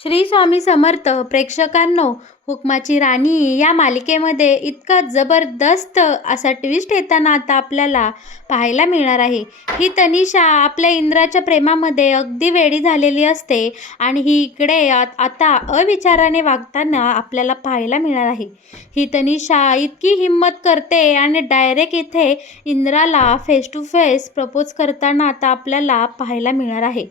श्री स्वामी समर्थ प्रेक्षकांनो, हुकमाची राणी या मालिकेमध्ये इतका जबरदस्त असा ट्विस्ट येताना आता आपल्याला पाहायला मिळणार आहे. ही तनिषा आपल्या इंद्राच्या प्रेमामध्ये अगदी वेडी झालेली असते आणि ही इकडे आता अविचाराने वागताना आपल्याला पाहायला मिळणार आहे. ही तनिषा इतकी हिंमत करते आणि डायरेक्ट इथे इंद्राला फेस टू फेस प्रपोज करताना आता आपल्याला पाहायला मिळणार आहे.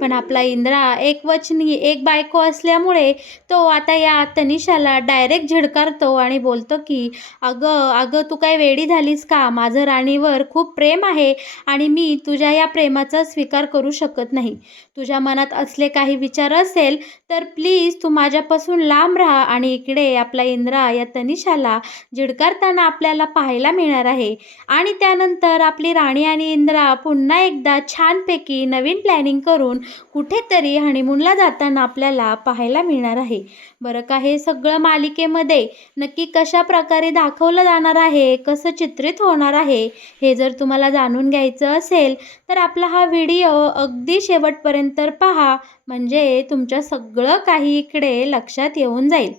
पण आपला इंद्रा एकवचनी एक बायको असल्यामुळे तो आता या तनिषाला डायरेक्ट झिडकारतो आणि बोलतो की अगं अगं तू काय वेडी झालीस का? माझं राणीवर खूप प्रेम आहे आणि मी तुझ्या या प्रेमाचा स्वीकार करू शकत नाही. तुझ्या मनात असले काही विचार असेल तर प्लीज तू माझ्यापासून लांब राहा. आणि इकडे आपला इंद्रा या तनिषाला झिडकारताना आपल्याला पाहायला मिळणार आहे. आणि त्यानंतर आपली राणी आणि इंद्रा पुन्हा एकदा छानपैकी नवीन प्लॅनिंग करून कुठेतरी हनीमूनला जाताना आपल्याला पाहायला मिळणार आहे. बरं का, हे सगळं मालिकेमध्ये नक्की कशा प्रकारे दाखवलं जाणार आहे, कसं चित्रित होणार आहे, हे जर तुम्हाला जाणून घ्यायचं असेल तर आपला हा व्हिडिओ अगदी शेवटपर्यंत पहा, म्हणजे तुमच्या सगळं काही इकडे लक्षात येऊन जाईल.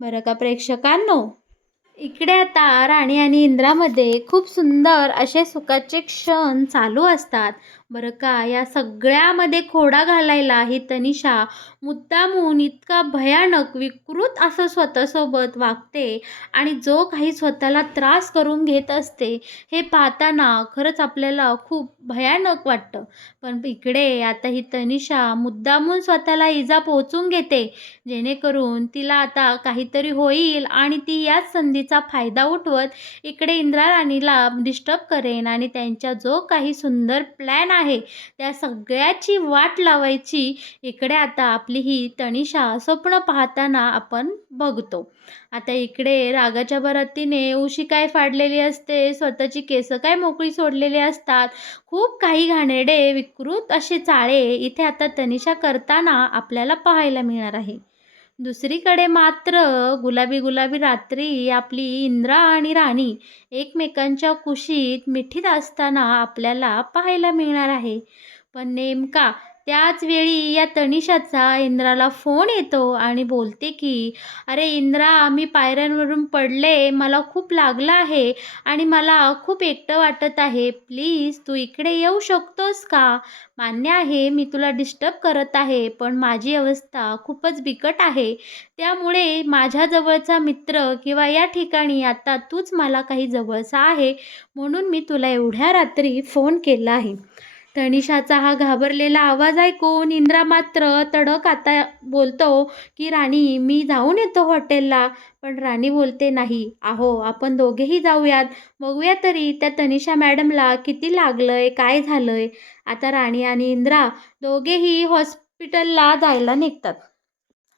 बरं का प्रेक्षकांनो, इकडे आता राणी आणि इंद्रामध्ये खूप सुंदर असे सुखाचे क्षण चालू असतात. बरं का, या सगळ्यामध्ये खोडा घालायला ही तनिषा मुद्दामून इतका भयानक विकृत असं स्वतःसोबत वागते आणि जो काही स्वतःला त्रास करून घेत असते हे पाहताना खरंच आपल्याला खूप भयानक वाटतं. पण इकडे आता ही तनिषा मुद्दामून स्वतःला इजा पोहोचून घेते, जेणेकरून तिला आता काहीतरी होईल आणि ती याच संधीचा फायदा उठवत इकडे इंद्रा राणीला डिस्टर्ब करेन आणि त्यांच्या जो काही सुंदर प्लॅन आहे त्या सगळ्याची वाट लावायची इकडे आता आपली ही तनिषा स्वप्न पाहताना आपण बघतो. आता इकडे रागाच्या भरात तिने उशी काय फाडलेली असते, स्वतःची केस काय मोकळी सोडलेली असतात, खूप काही घाणेरडे विकृत असे चाळे इथे आता तनिषा करताना आपल्याला पाहायला मिळणार आहे. दुसरीकडे मात्र गुलाबी गुलाबी रात्री आपली इंद्रा आणि राणी एकमेकांच्या कुशीत मिठीत असताना आपल्याला पाहायला मिळणार आहे. पण नेमका त्याच वेळी या तनिषाचा इंद्राला फोन येतो आणि बोलते की अरे इंद्रा, मी पायऱ्यांवरून पडले, मला खूप लागलं आहे आणि मला खूप एकटं वाटत आहे, प्लीज तू इकडे येऊ शकतोस का? मान्य आहे मी तुला डिस्टर्ब करत आहे, पण माझी अवस्था खूपच बिकट आहे, त्यामुळे माझ्या जवळचा मित्र किंवा या ठिकाणी आता तूच मला काही जवळचा आहे, म्हणून मी तुला एवढ्या रात्री फोन केला आहे. तनिषाचा हा घाबरलेला आवाज ऐकून इंद्रा मात्र तडक आता बोलतो की राणी, मी जाऊन येतो हॉटेलला. पण राणी बोलते नाही, अहो आपण दोघेही जाऊयात, बघूया तरी त्या तनिषा मॅडमला किती लागलंय, काय झालंय. आता राणी आणि इंद्रा दोघेही हॉस्पिटलला जायला निघतात.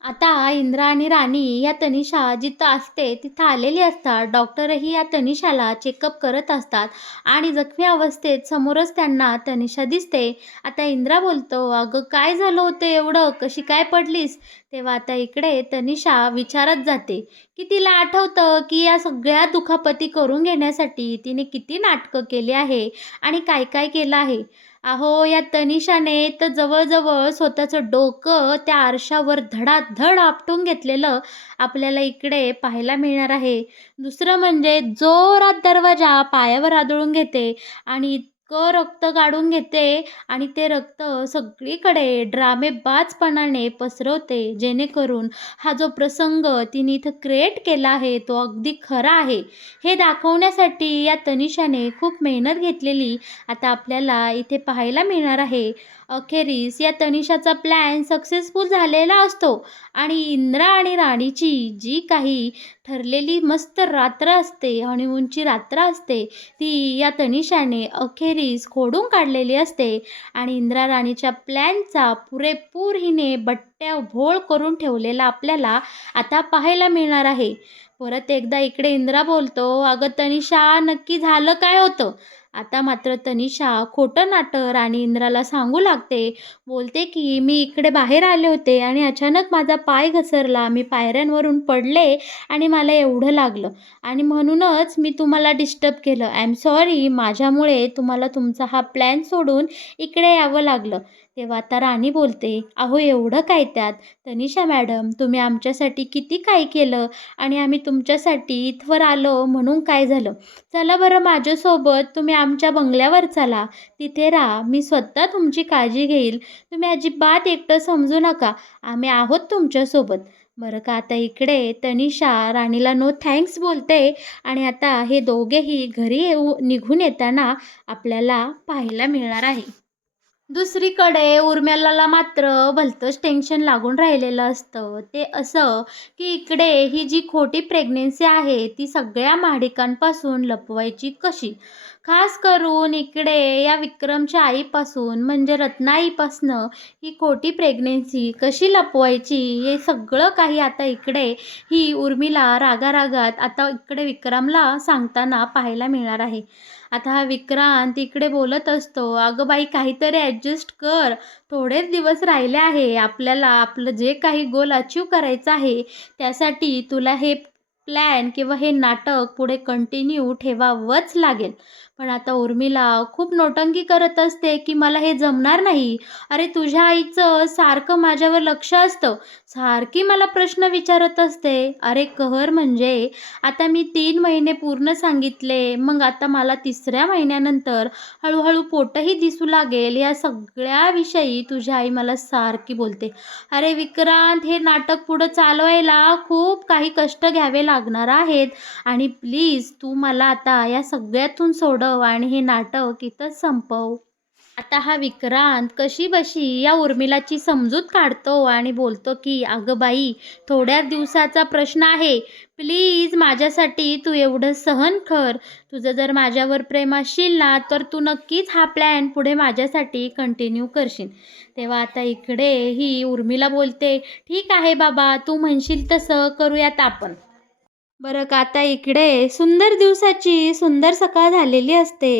आता इंद्रा आणि राणी या तनिषा जिथं असते तिथं आलेली असतात. डॉक्टरही या तनिषाला चेकअप करत असतात आणि जखमी अवस्थेत समोरच त्यांना तनिषा दिसते. आता इंद्रा बोलतो, अगं काय झालं होतं एवढं, कशी काय पडलीस? तेव्हा आता इकडे तनिषा विचारत जाते की तिला आठवतं की या सगळ्या दुखापती करून घेण्यासाठी तिने किती नाटकं केली आहे आणि काय काय केलं आहे. अहो या तनिषाने तर जवळजवळ स्वतःचं डोकं त्या आरशावर धडाधड आपटून घेतलेलं आपल्याला इकडे पाहायला मिळणार आहे. दुसरं म्हणजे जोरात दरवाजा पायावर आदळून घेते आणि इतकं रक्त काढून घेते आणि ते रक्त सगळीकडे ड्रामेबाजपणाने पसरवते, जेणेकरून हा जो प्रसंग तिने इथं क्रिएट केला आहे तो अगदी खरा आहे हे दाखवण्यासाठी या तनिषाने खूप मेहनत घेतलेली आता आपल्याला इथे पाहायला मिळणार आहे. अखेरीस या तनिषाचा प्लॅन सक्सेसफुल झालेला असतो आणि इंद्रा आणि राणीची जी काही ठरलेली मस्त रात्र असते, हनीमूनची रात्र असते, ती या तनिषाने अखेरीस खोडून काढलेली असते आणि इंद्रा राणीच्या प्लॅनचा पुरेपूर हिने बट्ट्याबोळ करून ठेवलेला आपल्याला आता पाहायला मिळणार आहे. परत एकदा इकडे इंद्रा बोलतो, अगं तनिषा, नक्की झालं काय होतं? आता मात्र तनिषा खोटं नाटं राणी इंद्राला सांगू लागते. बोलते की मी इकडे बाहेर आले होते आणि अचानक माझा पाय घसरला, मी पायऱ्यांवरून पडले आणि मला एवढं लागलं आणि म्हणूनच मी तुम्हाला डिस्टर्ब केलं. आय एम सॉरी, माझ्यामुळे तुम्हाला तुमचा हा प्लॅन सोडून इकडे यावं लागलं. तेव्हा आता राणी बोलते, अहो एवढं काय त्यात? तनिषा मॅडम, तुम्ही आमच्यासाठी किती काय केलं आणि आम्ही तुमच्यासाठी इथवर आलो म्हणून काय झालं? चला बरं माझ्यासोबत तुम्ही आमच्या बंगल्यावर चला. तिथे राहा. मी स्वतः तुमची काळजी घेईल. तुम्ही अजिबात एकटं समजू नका. आम्ही आहोत तुमच्यासोबत. बरं का आता इकडे तनिषा राणीला नो थँक्स बोलते आणि आता हे दोघेही घरी निघून येताना आपल्याला पाहायला मिळणार आहे. दुसरीकडे उर्मिलाला मात्र भलतंच टेन्शन लागून राहिलेलं असतं. ते असं, की इकडे ही जी खोटी प्रेग्नन्सी आहे ती सगळ्या माडिकांपासून लपवायची कशी? खास करून इकडे या विक्रमच्या आईपासून म्हणजे रत्नाआईपासनं ही खोटी प्रेग्नन्सी कशी लपवायची हे सगळं काही आता इकडे ही उर्मिला रागारागात आता इकडे विक्रमला सांगताना पाहायला मिळणार आहे. आता हा विक्रांत इकडे बोलत असतो, "अगं बाई काहीतरी ॲडजस्ट कर. थोडेच दिवस राहिले आहे. आपल्याला आपलं जे काही गोल अचीव्ह करायचं आहे, त्यासाठी तुला हे प्लॅन किंवा हे नाटक पुढे कंटिन्यू ठेवावंच लागेल." पण आता उर्मिला खूप नौटंकी करत असते, की "मला हे जमणार नाही." अरे तुझ्या आईचं सारखं माझ्यावर लक्ष असतं. सारखी मला प्रश्न विचारत असते. अरे कहर म्हणजे आता मी 3 महिने पूर्ण सांगितले. मग आता मला 3ऱ्या महिन्यानंतर हळू-हळू पोटही दिसू लागेल. या सगळ्याविषयी तुझी आई मला सारखी बोलते. अरे विक्रांत, हे नाटक पुढं चालवायला खूप काही कष्ट घ्यावे लागणार आहेत आणि प्लीज तू मला आता या सगळ्यातून सोडव आणि हे नाटक इथंच संपव. आता हा विक्रांत कशीबशी या उर्मिलाची समजूत काढतो आणि बोलतो की अगं बाई, थोड्याच दिवसाचा प्रश्न आहे. प्लीज माझ्यासाठी तू एवढं सहन कर. तुझं जर माझ्यावर प्रेम असशील ना तर तू नक्कीच हा प्लॅन पुढे माझ्यासाठी कंटिन्यू करशील. तेव्हा आता इकडे ही उर्मिला बोलते, ठीक आहे बाबा, तू म्हणशील तसं करूयात आपण. बरं का आता इकडे सुंदर दिवसाची सुंदर सकाळ झालेली असते.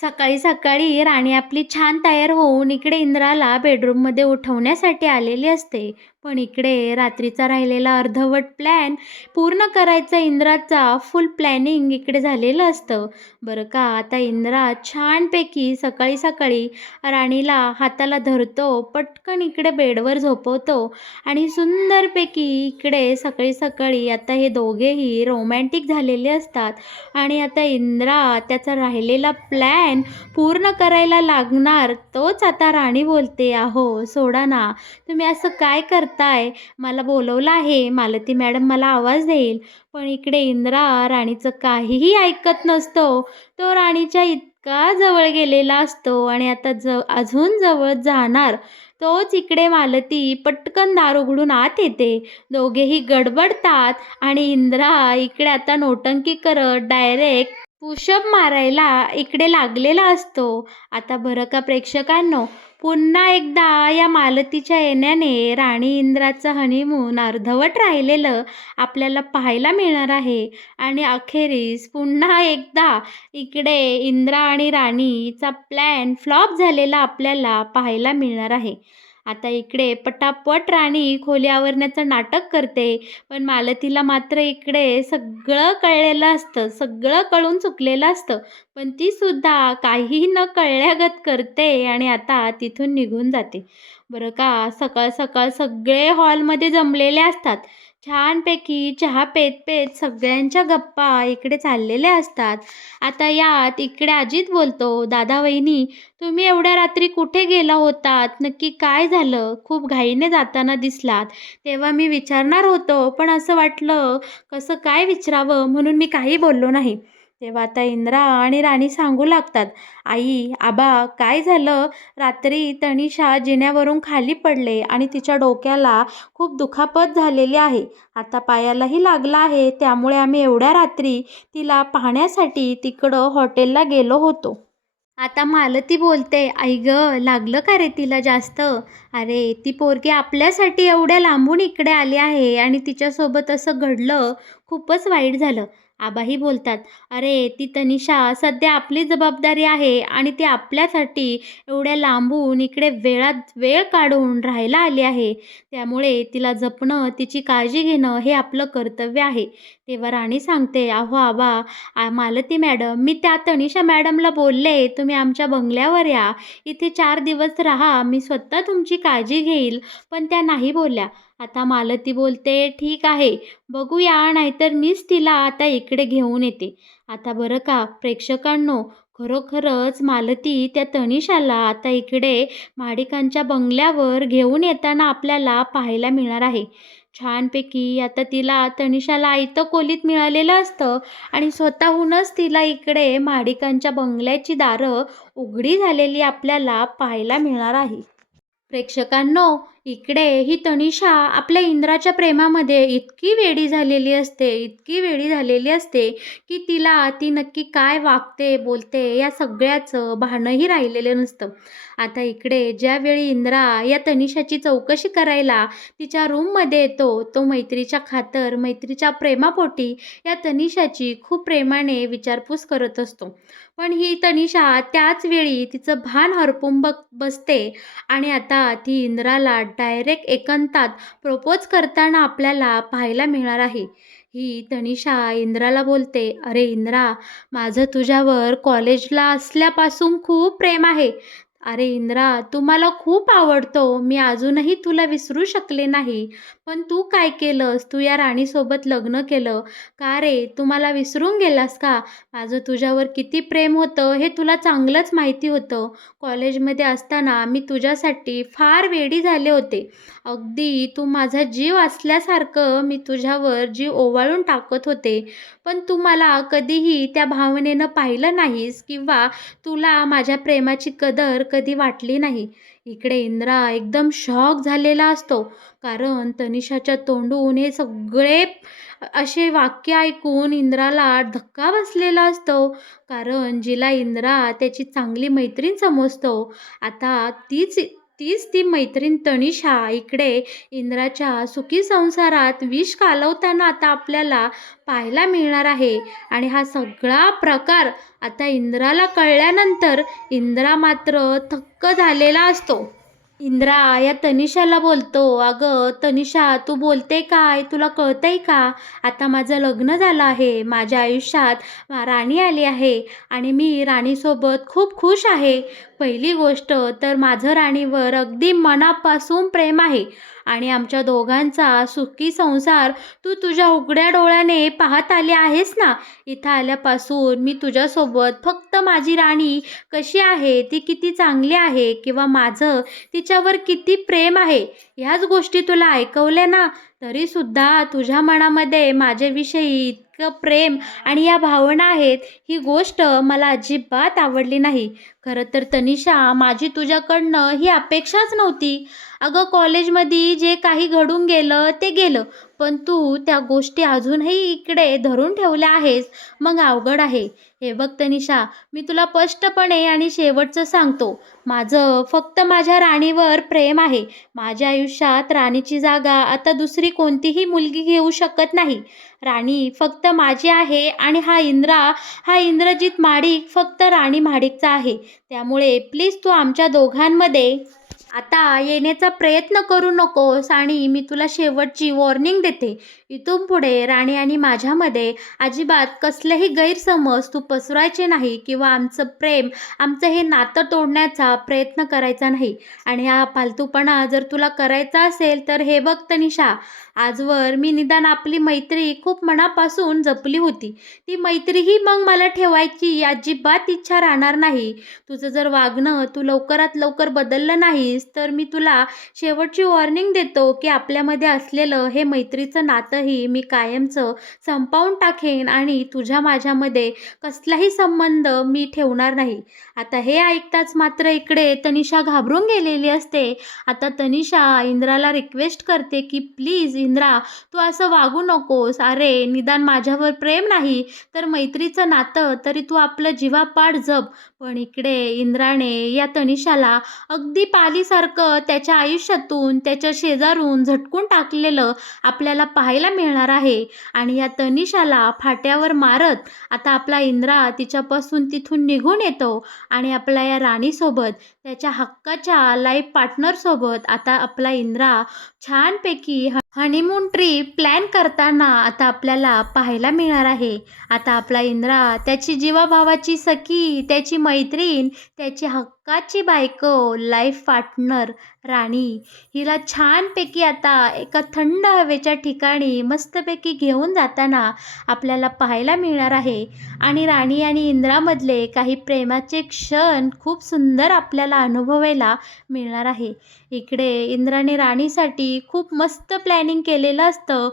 सकाळी सकाळी राणी आपली छान तयार होऊन इकडे इंद्राला बेडरूममध्ये उठवण्यासाठी आलेली असते. पण इकडे रात्रीचा राहिलेला अर्धवट प्लॅन पूर्ण करायचा इंद्राचा फुल प्लॅनिंग इकडे झालेलं असतं. बरं का आता इंद्रा छानपैकी सकाळी सकाळी राणीला हाताला धरतो, पटकन इकडे बेडवर झोपवतो आणि सुंदरपैकी इकडे सकाळी सकाळी आता हे दोघेही रोमॅन्टिक झालेले असतात आणि आता इंद्रा त्याचा राहिलेला प्लॅन पूर्ण करायला लागणार. तोच आता राणी बोलते, अहो सोडा ना, तुम्ही असं काय करताय? मला बोलवलं आहे, मालती मॅडम मला आवाज देईल. पण इकडे इंद्रा राणीचं काहीही ऐकत नसतो. तो राणीच्या इतका जवळ गेलेला असतो आणि आता अजून जवळ जाणार. तोच इकडे मालती पटकन दार उघडून आत येते. दोघेही गडबडतात आणि इंद्रा इकडे आता नौटंकी करत डायरेक्ट पुशअप मारायला इकडे लागलेला असतो. आता बरं का प्रेक्षकांनो, पुन्हा एकदा या मालतीच्या येण्याने राणी इंद्राचं हनीमून अर्धवट राहिलेलं आपल्याला पाहायला मिळणार आहे आणि अखेरीस पुन्हा एकदा इकडे इंद्रा आणि राणीचा प्लॅन फ्लॉप झालेला आपल्याला पाहायला मिळणार आहे. आता इकडे पटापट राणी खोली आवरण्याचं नाटक करते, पण मालतीला मात्र इकडे सगळं कळलेलं असतं, सगळं कळून चुकलेलं असतं. पण ती सुद्धा काहीही न कळल्यागत करते आणि आता तिथून निघून जाते. बरं का सकाळ सकाळ सगळे हॉलमध्ये जमलेले असतात. छानपैकी चहा पेत पेत सगळ्यांच्या गप्पा इकडे चाललेल्या असतात. आता यात इकडे अजित बोलतो, दादा वहिनी, तुम्ही एवढ्या रात्री कुठे गेला होतात? नक्की काय झालं? खूप घाईने जाताना दिसलात. तेव्हा मी विचारणार होतो, पण असं वाटलं कसं काय विचारावं म्हणून मी काही बोललो नाही. तेव्हा आता इंद्रा आणि राणी सांगू लागतात, आई, आबा, काय झालं? रात्री तनिषा जिन्यावरून खाली पडले आणि तिच्या डोक्याला खूप दुखापत झालेली आहे. आता पायालाही लागला आहे. त्यामुळे आम्ही एवढ्या रात्री तिला पाहण्यासाठी तिकडं हॉटेलला गेलो होतो. आता मालती बोलते, आई गं, लागलं का रे तिला जास्त? अरे ती पोरगी आपल्यासाठी एवढ्या लांबून इकडे आली आहे आणि तिच्यासोबत असं घडलं. खूपच वाईट झालं. आबाही बोलतात, "अरे, ती तनिषा सध्या आपली जबाबदारी आहे आणि ती आपल्यासाठी एवढ्या लांबून इकडे वेळात वेळ काढून राहायला आली आहे. त्यामुळे तिला जपणं, तिची काळजी घेणं हे आपलं कर्तव्य आहे." तेव्हा राणी सांगते, "अहो आबा, मालती मॅडम, मी त्या तनिषा मॅडमला बोलले, तुम्ही आमच्या बंगल्यावर या. इथे 4 दिवस राहा. मी स्वतः तुमची काळजी घेईल." पण त्या नाही बोलल्या. आता मालती बोलते, "ठीक आहे. बघूया नाहीतर मीच तिला आता इकडे घेऊन येते." आता बरं का प्रेक्षकांनो, खरोखरच मालती त्या तनिषाला आता इकडे महाडिकांच्या बंगल्यावर घेऊन येताना आपल्याला पाहायला मिळणार आहे. छानपैकी आता तिला तनिषाला आयतं खोलीत मिळालेलं असतं आणि स्वतःहूनच तिला इकडे महाडिकांच्या बंगल्याची दारं उघडी झालेली आपल्याला पाहायला मिळणार आहे. प्रेक्षकांनो, इकडे ही तनिषा आपल्या इंद्राच्या प्रेमामध्ये इतकी वेडी झालेली असते, इतकी वेडी झालेली असते, की ती नक्की काय वागते, बोलते या सगळ्याचं भानही राहिलेलं नसतं. आता इकडे ज्यावेळी इंद्रा या तनिषाची चौकशी करायला तिच्या रूममध्ये येतो, तो मैत्रीच्या खातर, मैत्रीच्या प्रेमापोटी या तनिषाची खूप प्रेमाने विचारपूस करत असतो. पण ही तनिषा त्याच वेळी तिचं भान हरपून बसते आणि आता ती इंद्राला डायरेक्ट एकांतात प्रपोज करताना आपल्याला पाहायला मिळणार आहे. ही तनिषा इंद्राला बोलते, "अरे इंद्रा, माझं तुझ्यावर कॉलेजला असल्यापासून खूप प्रेम आहे. अरे इंद्रा, तू मला खूप आवडतो. मी अजूनही तुला विसरू शकले नाही. पण तू काय केलंस? तू या राणीसोबत लग्न केलं. का रे? तू मला विसरून गेलास का? माझं तुझ्यावर किती प्रेम होतं हे तुला चांगलंच माहिती होतं. कॉलेजमध्ये असताना मी तुझ्यासाठी फार वेडी झाले होते. अगदी तू माझा जीव असल्यासारखं मी तुझ्यावर जीव ओवाळून टाकत होते. पण तू मला कधीही त्या भावनेनं पाहिलं नाहीस किंवा तुला माझ्या प्रेमाची कदर कधी वाटली नाही." इकडे इंद्रा एकदम शॉक झालेला असतो. कारण तनिषाच्या तोंडून हे सगळे असे वाक्य ऐकून इंद्राला धक्का बसलेला असतो. कारण जिला इंद्रा त्याची चांगली मैत्रीण समजतो, आता तीच तीच ती मैत्रीण तनिषा इकडे इंद्राच्या सुखी संसारात विष कालवताना आता आपल्याला पाहायला मिळणार आहे. आणि हा सगळा प्रकार आता इंद्राला कळल्यानंतर इंद्रा मात्र थक्क झालेला असतो. इंद्रा या तनिषाला बोलतो, "अगं तनिषा, तू बोलते काय? तुला कळतंय का? आता माझं लग्न झालं आहे. माझ्या आयुष्यात राणी आली आहे आणि मी राणीसोबत खूप खुश आहे. पहिली गोष्ट तर माझं राणीवर अगदी मनापासून प्रेम आहे आणि आमच्या दोघांचा सुखी संसार तू तुझ्या उघड्या डोळ्याने पाहत आली आहेस ना. इथं आल्यापासून मी तुझ्यासोबत फक्त माझी राणी कशी आहे, ती किती चांगली आहे किंवा माझं तिच्यावर किती प्रेम आहे, ह्याच गोष्टी तुला ऐकवल्या ना, तरीसुद्धा तुझ्या मनामध्ये माझ्याविषयी इतकं प्रेम आणि या भावना आहेत, ही गोष्ट मला अजिबात आवडली नाही. खरं तर तनिषा, माझी तुझ्याकडनं ही अपेक्षाच नव्हती. अगं कॉलेजमध्ये जे काही घडून गेलं ते गेलं, पण तू त्या गोष्टी अजूनही इकडे धरून ठेवल्या आहेस, मग अवघड आहे. हे बघ तनिषा, मी तुला स्पष्टपणे आणि शेवटचं सांगतो, माझं फक्त माझ्या राणीवर प्रेम आहे. माझ्या आयुष्यात राणीची जागा आता दुसरी कोणतीही मुलगी घेऊ शकत नाही. राणी फक्त माझी आहे आणि हा इंद्रजित महाडिक फक्त राणी महाडिकचा आहे. त्यामुळे प्लीज तू आमच्या दोघांमध्ये आता येण्याचा प्रयत्न करू नकोस आणि मी तुला शेवटची वॉर्निंग देते. इथून पुढे राणी आणि माझ्यामध्ये अजिबात कसलेही गैरसमज तू पसरवायचे नाही किंवा आमचं प्रेम, आमचं हे नातं तोडण्याचा प्रयत्न करायचा नाही. आणि हा फालतूपणा जर तुला करायचा असेल तर हे बघ तनिषा, आजवर मी निदान आपली मैत्री खूप मनापासून जपली होती. ती मैत्रीही मग मला ठेवायची अजिबात इच्छा राहणार नाही. तुझं जर वागणं तू लवकरात लवकर बदललं नाहीस तर मी तुला शेवटची वॉर्निंग देतो की आपल्यामध्ये असलेलं हे मैत्रीचं नातंही मी कायमचं संपवून टाकेन आणि तुझ्या माझ्यामध्ये कसलाही संबंध मी ठेवणार नाही. आता हे ऐकताच मात्र इकडे तनिषा घाबरून गेलेली असते. आता तनिषा इंद्राला रिक्वेस्ट करते की प्लीज इंद्रा, तू असं वागू नकोस. अरे निदान माझ्यावर प्रेम नाही तर मैत्रीचं नातं तरी तू आपलं जीवापाड जप. पण इकडे इंद्राने या तनिषाला अगदी पालीसारखं त्याच्या आयुष्यातून, त्याच्या शेजारून झटकून टाकलेलं आपल्याला पाहायला मिळणार आहे. आणि या तनिषाला फाट्यावर मारत आता आपला इंद्रा तिच्यापासून तिथून निघून येतो आणि आपल्या या राणीसोबत, त्याच्या हक्काच्या लाईफ पार्टनरसोबत आता आपला इंद्रा छानपैकी हनीमून ट्रिप प्लॅन करताना आता आपल्याला पाहायला मिळणार आहे. आता आपला इंद्रा त्याची जीवाभावाची सखी, त्याची मैत्रीण, त्याची हक्काची बायको, लाईफ पार्टनर राणी हिला छानपैकी आता एका थंड हवेच्या ठिकाणी मस्तपैकी घेऊन जाताना आपल्याला पाहायला मिळणार आहे. आणि राणी आणि इंद्रामधले काही प्रेमाचे क्षण खूप सुंदर आपल्याला अनुभवायला मिळणार आहे. इकडे इंद्राने राणीसाठी खूप मस्त प्लॅनिंग केलेलं असतं.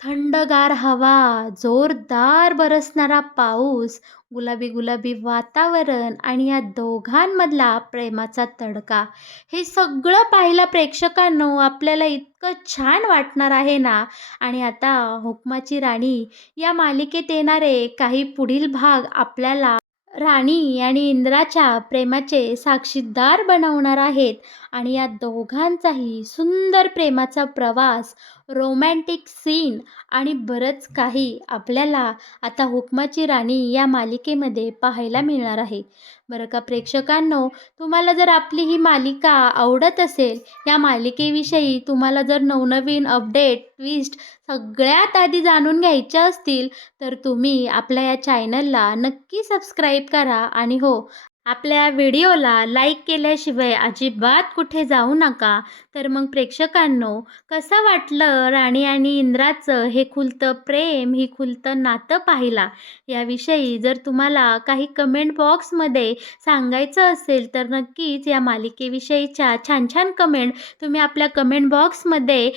थंडगार हवा, जोरदार बरसणारा पाऊस, गुलाबी गुलाबी वातावरण आणि या दोघांमधला प्रेमाचा तडका. हे सगळं पाहिलं प्रेक्षकांनो आपल्याला इतकं छान वाटणार आहे ना. आणि आता हुकमाची राणी या मालिकेत येणारे काही पुढील भाग आपल्याला राणी आणि इंद्राच्या प्रेमाचे साक्षीदार बनवणार आहेत. आणि या दोघांचाही सुंदर प्रेमाचा प्रवास, रोमॅन्टिक सीन आणि बरंच काही आपल्याला आता हुकमाची राणी या मालिकेमध्ये पाहायला मिळणार आहे. बरं का प्रेक्षकांनो, तुम्हाला जर आपली ही मालिका आवडत असेल, या मालिकेविषयी तुम्हाला जर नवनवीन अपडेट, ट्विस्ट सगळ्यात आधी जाणून घ्यायच्या असतील, तर तुम्ही आपल्या या चॅनलला नक्की सबस्क्राईब करा. आणि हो, आपल्या व्हिडिओला लाईक केल्याशिवाय अजिबात कुठे जाऊ नका. तर मग प्रेक्षकांनो, कसं वाटलं राणी आणि इंद्राचं हे खुलतं प्रेम, ही खुलतं नातं पाहिला याविषयी जर तुम्हाला काही कमेंट बॉक्समध्ये सांगायचं असेल, तर नक्कीच या मालिकेविषयीच्या छान छान कमेंट तुम्ही आपल्या कमेंट बॉक्समध्ये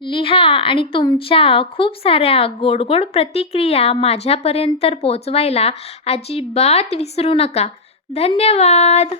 लिहा आणि तुमच्या खूप साऱ्या गोड गोड प्रतिक्रिया माझ्यापर्यंत पोचवायला अजिबात विसरू नका. धन्यवाद.